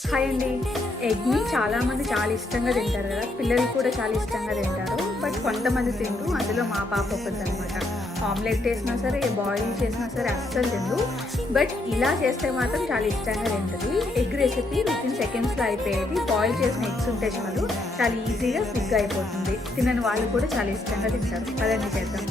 Hi అండి. ఎగ్‌ని చాలామంది చాలా ఇష్టంగా తింటారు కదా! పిల్లలు కూడా చాలా ఇష్టంగా తింటారు. బట్ కొంతమంది తినరు. అందులో మా పాప ఒకతనమాట. ఆమ్లెట్ చేసినా సరే, బాయిల్ చేసినా సరే అస్సలు తినదు. బట్ ఇలా చేస్తే మాత్రం చాలా ఇష్టంగా తింటది. ఎగ్ రెసిపీ వితిన్ సెకండ్స్‌లో అయిపోయేది. బాయిల్ చేసిన ఎగ్స్ ఉంటే చాలు, చాలా ఈజీగా క్విక్‌గా అయిపోతుంది. తినని వాళ్ళు కూడా చాలా ఇష్టంగా తింటారు. పదండి చేద్దాం.